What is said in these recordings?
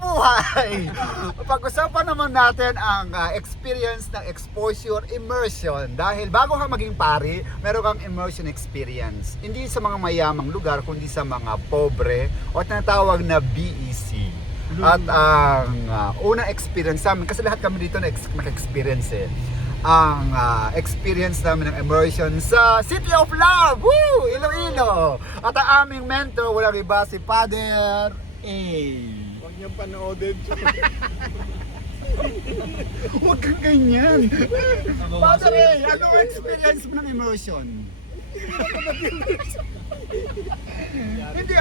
mabuhay! Pag-usapan naman natin ang experience ng exposure immersion. Dahil bago ka maging pari, meron kang immersion experience. Hindi sa mga mayamang lugar, kundi sa mga pobre o tinatawag na BEC. At ang unang experience namin, kasi lahat kami dito nag-experience ang experience namin ng immersion sa City of Love! Woo! Iloilo! At ang aming mentor, walang iba, si Father A. Huwag niyang panoodin. Huwag kang ganyan! Father A, anong experience mo ng immersion? Hindi,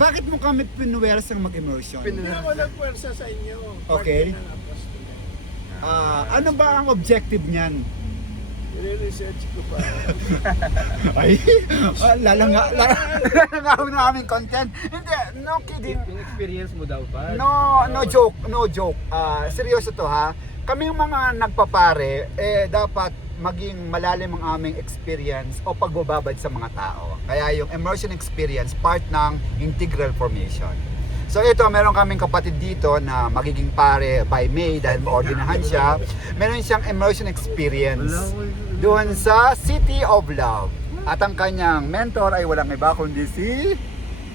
bakit mo kami pinuwersang mag-immersion? Hindi ako nagpwersa sa inyo. Okay. Parte ng apostol. Ano ba ang objective niyan? I-research ko pa. Ay, lalangawin na aming content. Hindi, no kidding. Yung experience mo daw pa? No joke. Seryoso to ha. Kami yung mga nagpapare, dapat maging malalim ang aming experience o pagbababad sa mga tao. Kaya yung immersion experience, part ng integral formation. So ito, meron kaming kapatid dito na magiging pare by May dahil maordinahan siya. Meron siyang immersion experience doon sa City of Love. At ang kanyang mentor ay walang iba kundi si...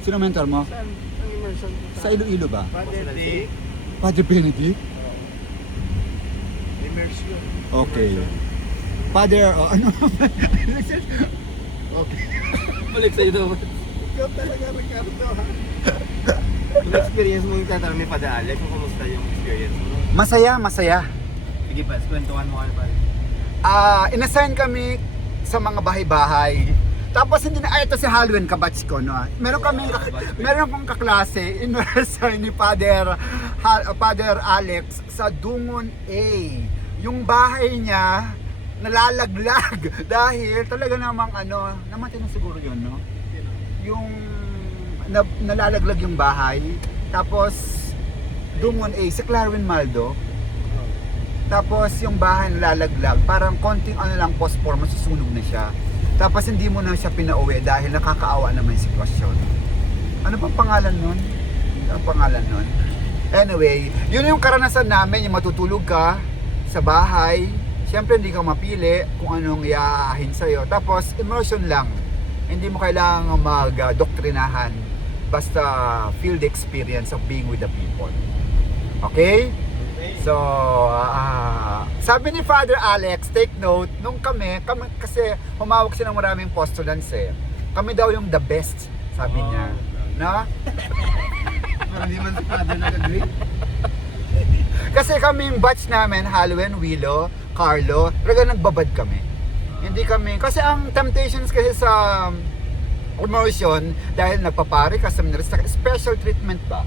Sino mentor mo? Saan ang immersion ko Sa Iloilo ba? Father D. Padre Benedict? Immersion. Okay. Father, ano? Okay. Balik sa'yo daw. Ikaw talaga, Ricardo, ha? Yung experience mo yung tatanong ni Pada Alex, kung kumusta yung experience mo? Masaya. Sige pa, kwentuhan mo ka na pa. Inassign kami sa mga bahay-bahay. Tapos hindi na, ito si Halloween kabatch ko, no? Meron kong kaklase, inassign ni Father Alex sa Dungon A. Yung bahay niya, nalalaglag dahil talaga namang namatay na siguro yun, no? Yung nalalaglag yung bahay, tapos Dungon A, si Clarwin Maldo. Tapos yung bahay nalalaglag, parang konting lang phosphor, masusunog na siya. Tapos hindi mo na siya pinauwi dahil nakakaawa naman yung sitwasyon. Ano pang pangalan nun? Ang pangalan nun? Anyway, yun yung karanasan namin, yung matutulog ka sa bahay. Siyempre hindi ka mapili kung anong iaahin sa'yo. Tapos immersion lang. Hindi mo kailangang mag-doktrinahan. Basta feel the experience of being with the people. Okay? So, sabi ni Father Alex, take note, nung kami kasi humawak siya ng maraming postulants kami daw yung the best, sabi niya. No? Parang di man si Pada nag-agree. Kasi kami yung batch namin, Halloween, Willow, Carlo, talaga nagbabad kami. Hindi kami, kasi ang temptations kasi sa immersion, dahil nagpapare ka, special treatment ba?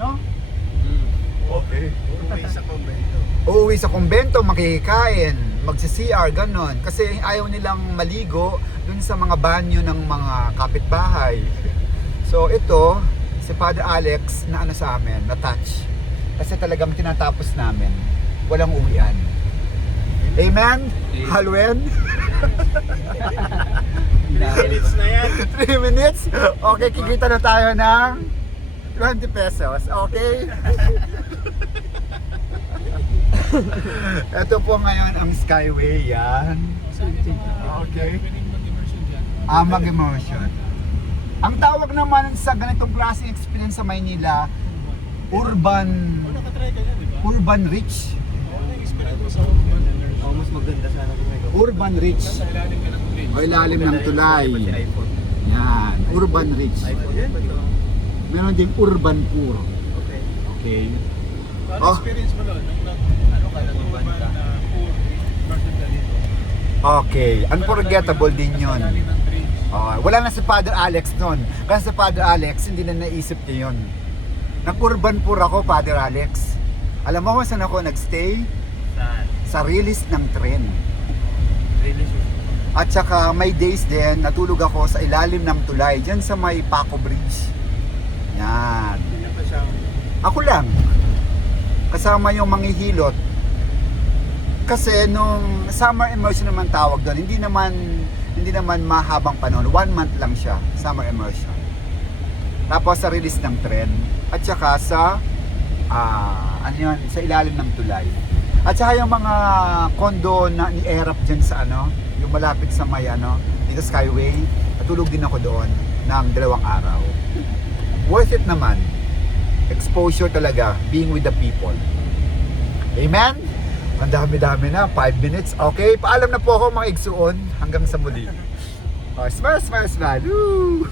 No? Okay. Uuwi sa kumbento. Uuwi sa kumbento, makikikain, magsi-CR, ganon. Kasi ayaw nilang maligo dun sa mga banyo ng mga kapitbahay. So ito, si Father Alex na sa amin, na-touch. Kasi talagang tinatapos namin. Walang uwian. Amen? Halloween? 3 minutes na yan. 3 minutes? Okay, kikita na tayo ng 20 pesos. Okay? Ito po ngayon ang Skyway, yan. Okay. Mag-immersion. Ang tawag naman sa ganitong klaseng experience sa Maynila, urban rich. Mas maganda sana kung may Urban rich. O ilalim ng tulay. Yan, urban rich. Meron ding urban poor. Okay. Okay. Ano Oh. experience mo nun? Ano ka lang urban na poor versus ganito? Okay, unforgettable din yun. Ilalim ng trees. Wala na si Father Alex noon. Kasi si Father Alex, hindi na naisip niya yun. Nag-urban poor ako, Father Alex. Alam mo kung saan ako nagstay? Saan? Sa release ng tren. Really sure. At saka may days din, natulog ako sa ilalim ng tulay, dyan sa may Paco Bridge. Yan. Hindi na pa siya. Ako lang. Kasama yung manghihilot. Kasi nung summer immersion naman tawag doon, hindi naman mahabang panahon. 1 month lang siya, summer immersion. Tapos sa release ng tren. At saka sa ano yun, sa ilalim ng tulay. At saka yung mga condo na ni Erap dyan sa ano, yung malapit sa may ano, dito Skyway, natulog din ako doon ng 2 araw. Worth it naman. Exposure talaga, being with the people. Amen? Ang dami-dami na, 5 minutes. Okay, paalam na po ako mga igsuon. Hanggang sa muli. Oh, smile, smile, smile. Woo!